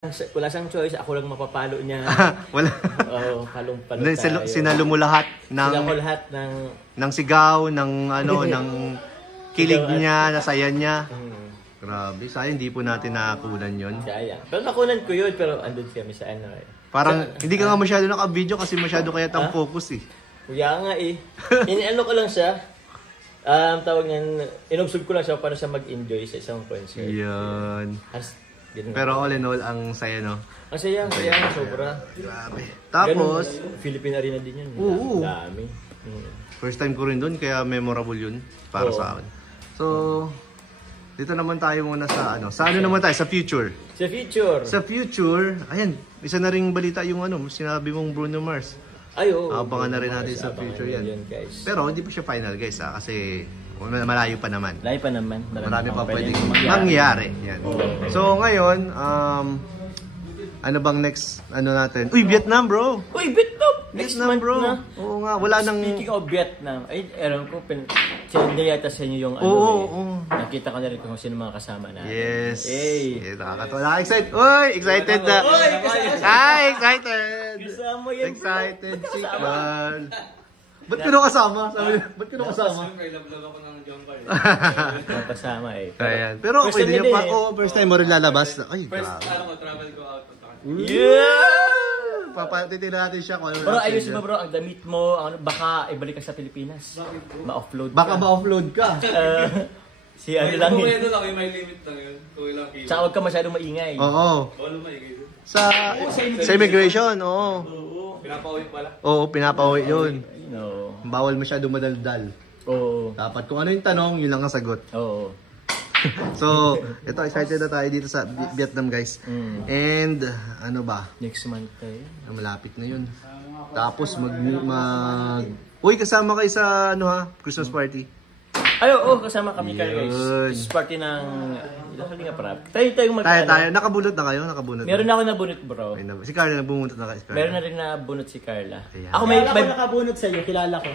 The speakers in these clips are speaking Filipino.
Wala siyang choice, ako lang mapapalo niya. Wala. Oo, palong-palo tayo. Sinalo mo lahat Sinalo lahat ng sigaw, ng ano, ng kilig niya, nasaya niya. Grabe, sayang hindi po natin nakakunan yun. Sayang. Pero nakunan ko yun, pero andun kami sa ano eh. Parang hindi ka nga masyado naka-video kasi masyado kaya tang focus eh. Kuya nga eh. Iniano ko lang siya. Tawag niyan, inobserve ko lang siya para siya mag-enjoy sa isang concert. Yan. Pero all in all, ang saya, no? Ang saya nga, sobra. Grabe. Tapos, Philippine Arena din yun. Oo. Dami. First time ko rin doon, kaya memorable yun para sa akin. So, dito naman tayo muna sa ano. Sa ano naman tayo? Sa future. Sa future. Sa future, ayan, isa na ring balita yung ano, sinabi mong Bruno Mars. Ay, oo. Abangan na rin natin sa future yan. Guys. Pero hindi pa siya final, guys, kasi malayo pa naman. Malayo pa naman. Marami pa pwedeng mangyari. Yan. So ngayon, ano bang next ano natin? Uy, Vietnam, bro! Uy, Vietnam! Next month, bro! Na. Oo nga, wala nang... Speaking of Vietnam, ay, ewan ko, send yata sa inyo yung ano nakita ko na rin kung sino mga kasama na. Yes! Hey! Nakakatawa. Excited! Uy! Excited na! Uy! Ay, excited! Kasama yan! Excited si Carl! Ba't ka na kasama? Sabi niya, ba't ka na kasama? Siyempre, love ako ng jumper. Kasama eh. Ayan. Pero okay din yan. First time mo rin lalabas. Ay, First, travel ko out. Yeah! Papatitin natin siya kung ano. Bro, ayusin mo bro, ang damit mo, baka ibalik ka sa Pilipinas. Ma-offload ka. Baka ma-offload ka. Si ano lang yun. yun. Kung lang, may limit lang yun. Kung ilang kilo. Tsaka huwag ka masyadong maingay. Oo. Wala maingay yun. Sa immigration, oo. Pinapauwi pala. Oo, pinapauwi yun. No. Bawal masyadong madaldal. Oo. Dapat kung ano yung tanong, yun lang ang sagot. Oo. So, ito, excited na tayo dito sa Vietnam, guys. And, ano ba? Next month tayo. Malapit na yun. Tapos, Uy, kasama kayo sa, ano ha? Christmas party. Ay, oo, kasama kami guys. Christmas party ng... Ilang kalinga parap. Tayo Tayo. Nakabunot na kayo? Nakabunot meron na. ako nabunot, bro. Si Carla, nagbunot na kayo. Meron na rin nabunot si Carla. Ayan. Ako May nakabunot sa iyo, kilala ko.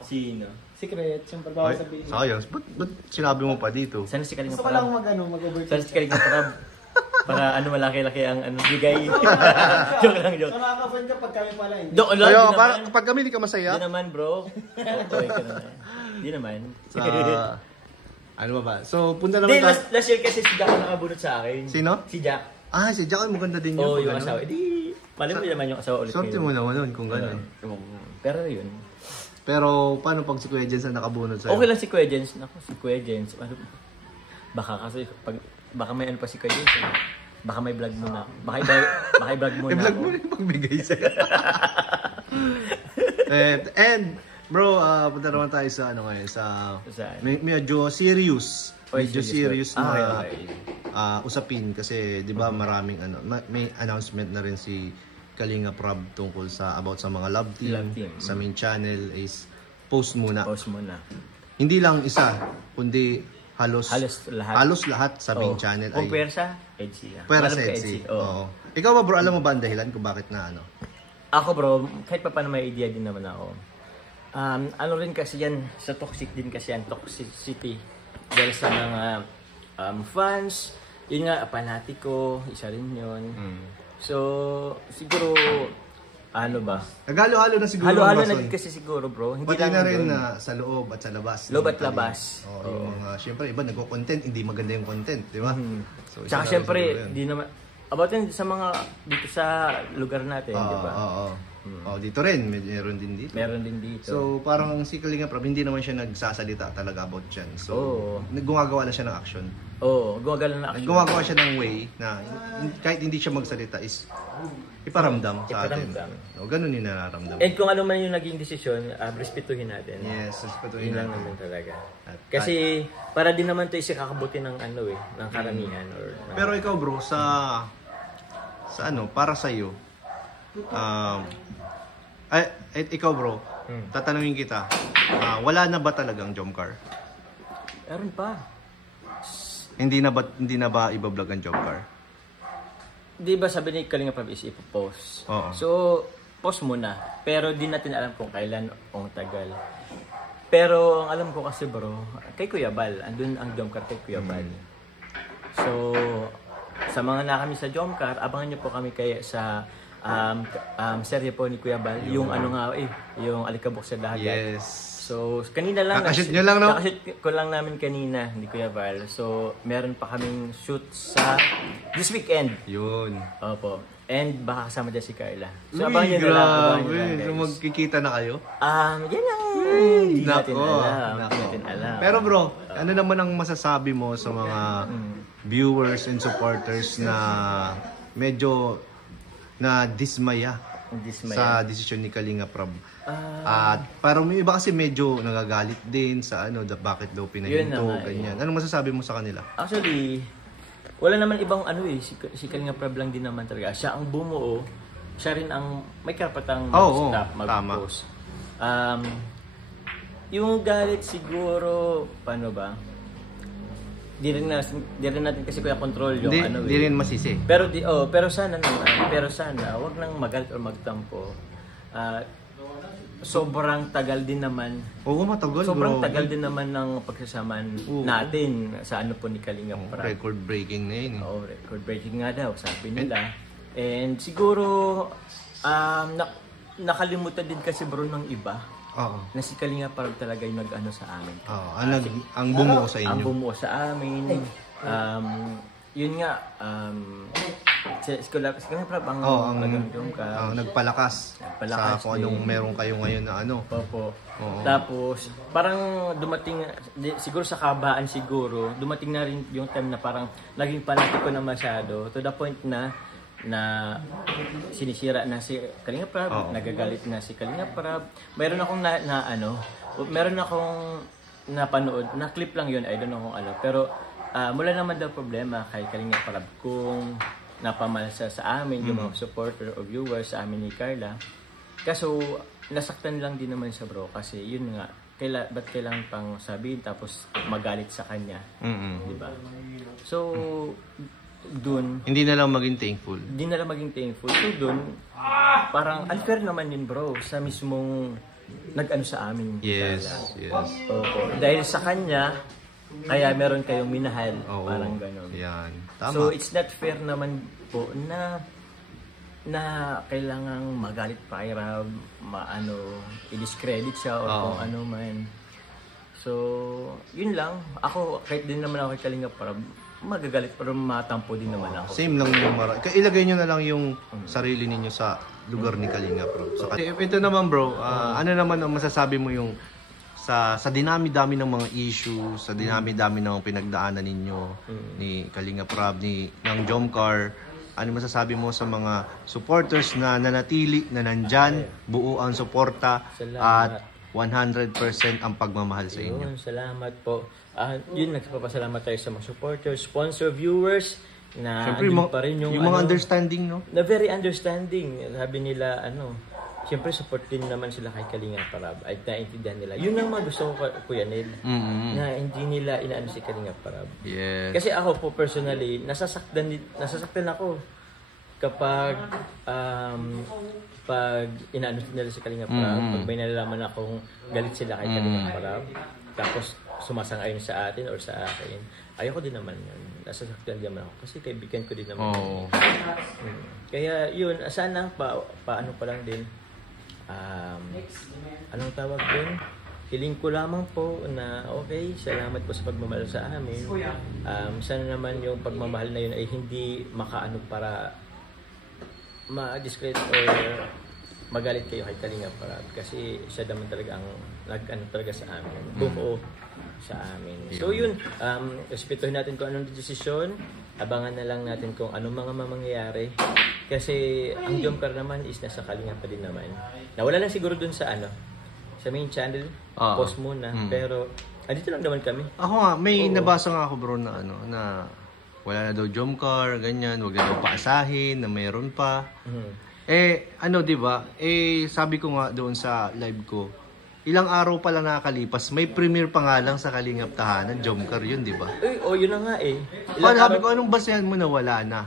Sino? Secret, siyempre bawal sabihin. Sayang, ba't sinabi mo pa dito? Sana si Kalinga Gusto ko lang Parab. mag-overtake. Sana si Kalinga Parab. Para malaki-laki ang bigay. Joke lang, joke. So makaka-friend ka pag kami pala hindi. Doon lang, Ayo, di naman. kapag kami hindi ka masaya. Di naman, bro. Okay ka naman. Di naman. Ano ba? So, punta naman Di, tayo. last year kasi si Jack ang nakabunot sa akin. Sino? Si Jack. Si Jack, maganda din yun. Oo, yung asawa. Di, mali mo naman yung asawa ulit. Sorte mo naman nun kung gano'n. Pero yun. Pero, paano pag si Kuya Jens ang nakabunod sa'yo? Okay lang si Kuya Jens. Naku, si Kuya Jens. Baka kasi, baka may ano pa si Kuya Jens. Baka may vlog muna. Baka i-vlog muna. I-vlog mo rin pagbigay sa'yo. And, bro, punta naman tayo sa ano ngayon, sa medyo serious. Medyo serious na usapin kasi 'di ba maraming ano, may announcement na rin si Kalinga Prab tungkol sa about sa mga love team. Sa main channel is post muna. Hindi lang isa, kundi halos lahat sa main channel ay puwersa Edgy. Puwersa Edgy. Oo. Ikaw ba bro, alam mo ba ang dahilan kung bakit na ano? Ako bro, kahit pa paano may idea din naman ako. Ano rin kasi yan, sa toxic din kasi yan, toxicity. Dahil sa mga fans, yun nga, panatiko, isa rin yun. So, siguro, ano ba? Naghalo-halo na siguro. Halo-halo na din kasi siguro bro. Hindi pati na rin sa loob at sa labas. Loob at labas. Yung mga, syempre, iba nagko-content, hindi maganda yung content, di ba? So, tsaka syempre, di naman, about yun sa mga, dito sa lugar natin, di ba? Dito rin, meron din dito. Meron din dito. So, parang si Kalinga Prab, hindi naman siya nagsasalita talaga about dyan. So, gumagawa na siya ng action. Gumagawa na action. Gumagawa siya ng way na kahit hindi siya magsalita is iparamdam sa atin. Ganun yung nararamdam. And kung ano man yung naging desisyon, respetuhin natin. Yes, respetuhin natin. Yun lang naman talaga. Kasi, para din naman ito isikabuti ng ng karamihan. Pero ikaw bro, sa ano, para sa'yo, ikaw bro, tatanungin kita, wala na ba talagang Jomcar? Meron pa. Hindi na ba iba-vlog ang Jomcar? Di ba sabi ni Kalinga Prab is ipopost? So, post muna. Pero di natin alam kung kailan o tagal. Pero ang alam ko kasi bro, kay Kuya Bal, andun ang Jomcar kay Kuya Bal. So, sa mga na kami sa Jomcar, abangan niyo po kami kaya sa serye po ni Kuya Bal, yung ano nga yung Alikabok sa Dagat. Yes. So, kanina lang. Kakashoot nyo lang, no? Kakashoot ko lang namin kanina, hindi Kuya Val. So, meron pa kaming shoot sa this weekend. Yun. Opo. And baka kasama dyan si Carla. So, Uy, abangan nyo na lang. Abangan nyo lang, So, guys. magkikita na kayo? Yan ang hindi natin Nako, alam. nako. Hindi natin alam. Pero bro, ano naman ang masasabi mo sa mga viewers and supporters na medyo na dismaya sa desisyon ni Kalinga Prab? At parang may iba kasi medyo nagagalit din sa bakit daw pinahinto, ganyan. Anong masasabi mo sa kanila? Actually, wala naman ibang si Kalinga Prab lang din naman talaga. Siya ang bumuo, siya rin ang may karapatang mag-stop, mag-post. Yung galit siguro, paano ba? Di rin natin kasi kuya control yung Di rin masisi. Pero sana wag nang magalit or magtampo. Sobrang tagal din naman. Oo, matagal, Sobrang bro. tagal din naman ng pagsasamaan natin sa ano po ni Kalinga Prab. Record breaking na yun. Oo, record breaking nga daw, sabi nila. And siguro, nakalimutan din kasi bro ng iba. Oo. Na si Kalinga Prab talaga yung nag-ano sa amin. Oo, ang bumuo sa inyo. Ang bumuo sa amin. Yun nga, si Kalinga Prab ang nagpalakas sa kung anong meron kayo ngayon na ano. Opo. Tapos, parang dumating, siguro sa kabaan dumating na rin yung time na parang naging panatiko na masyado to the point na sinisira na si Kalinga Prab, nagagalit na si Kalinga Prab. Meron akong meron akong napanood, na clip lang yun, I don't know kung ano. Pero mula naman daw problema kay Kalinga Prab kung napamalsa sa amin, yung mga supporter o viewers sa amin ni Carla. Kaso, nasaktan lang din naman siya bro, kasi yun nga, ba't kailangan pang sabihin tapos magalit sa kanya? Diba? So, dun, hindi na lang maging thankful. So dun, parang unfair naman yun bro sa mismong nag-ano sa amin. Yes. Opo. Dahil sa kanya, kaya meron kayong minahal. Parang gano'n. Yan. Tama. So it's not fair naman po na kailangang magalit pa kay Rab, i-discredit siya o kung ano man. So, yun lang. Ako, kahit din naman ako kay Kalinga Prab, magagalit pero matampo din naman ako. Same lang yung ilagay nyo na lang yung sarili ninyo sa lugar ni Kalinga Prab. So, ito naman bro, ano naman ang masasabi mo yung sa dinami-dami ng mga issue, sa dinami-dami ng pinagdaanan ninyo ni Kalinga Prab, ng Jomcar, ano masasabi mo sa mga supporters na nanatili, na nandyan, buo ang suporta at 100% ang pagmamahal sa inyo? Salamat po. Yun, nagpapasalamat tayo sa mga supporters, sponsor, viewers, na siyempre, pa rin yung mga understanding, no? Na very understanding. Sabi nila, siyempre support din naman sila kay Kalinga Prab at naiintindihan nila. Yun ang mga gusto ko, Kuya Ned, na hindi nila inaano si Kalinga Prab. Yes. Kasi ako po personally, nasasaktan ako kapag pag inaano nila si Kalinga Prab, pag may nalalaman akong galit sila kay Kalinga Prab, tapos sumasang-ayon sa atin or sa akin, ayoko din naman yun. Nasasaktan din naman ako kasi kaibigan ko din naman. Kaya yun, sana paano pa lang din, anong tawag din? Hiling ko lamang po na okay, salamat po sa pagmamahal sa amin. Sana naman yung pagmamahal na yun ay hindi makaano para ma-discredit or magalit kayo kay Kalinga Prab kasi siya naman talaga ang nag-ano talaga sa amin. Buo sa amin. So yun, respetuhin natin kung anong desisyon. Abangan na lang natin kung anong mga mangyayari. Kasi ang Jomcar naman is nasa Kalinga pa din naman. Nawala lang siguro dun sa sa main channel, post muna. Pero, andito lang naman kami. Ako nga, may nabasa nga ako bro na na wala na daw Jomcar, ganyan, wag na daw paasahin, na mayroon pa. Di ba? Sabi ko nga doon sa live ko, ilang araw pa lang nakakalipas, may premiere pa nga lang sa Kalingap Tahanan, Jomcar yun, di ba? Yun na nga Sabi ko, anong basehan mo na wala na?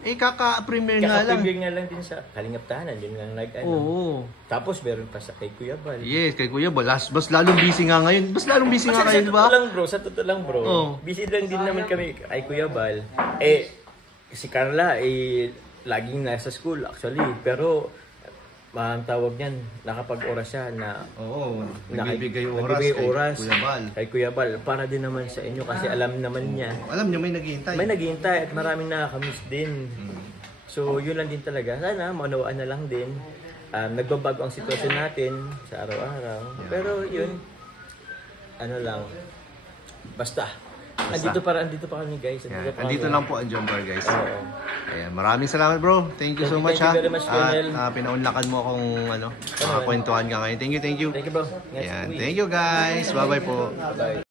Kaka-premiere nga lang. Kaka-premiere nga lang din sa Kalingap Tahanan, yun nga Oo. Tapos meron pa sa kay Kuya Bal. Yes, kay Kuya Bal. Mas lalong busy nga ngayon. Mas lalong busy nga ngayon, di ba? Sa totoo lang bro. Busy lang din naman kami kay Kuya Bal. si Carla ay laging nasa school actually, pero ang tawag niyan, nakapag-oras siya na nagbibigay oras kay Kuya Bal. Kay Kuya Bal para din naman sa inyo kasi alam naman niya. Alam niyo may naghihintay. May naghihintay at maraming nakakamiss din. So yun lang din talaga. Sana maunawaan na lang din. Nagbabago ang sitwasyon natin sa araw-araw. Pero yun, ano lang, basta. Andito pa kami guys. Andito lang po ang Jombar guys. Oo. Ayan, maraming salamat bro. Thank you so much Thank you very much, Colonel. At pinaunlakan mo akong makakwentuhan ka ngayon. Thank you. Thank you bro. Ayan, thank you guys. Bye-bye po. Bye.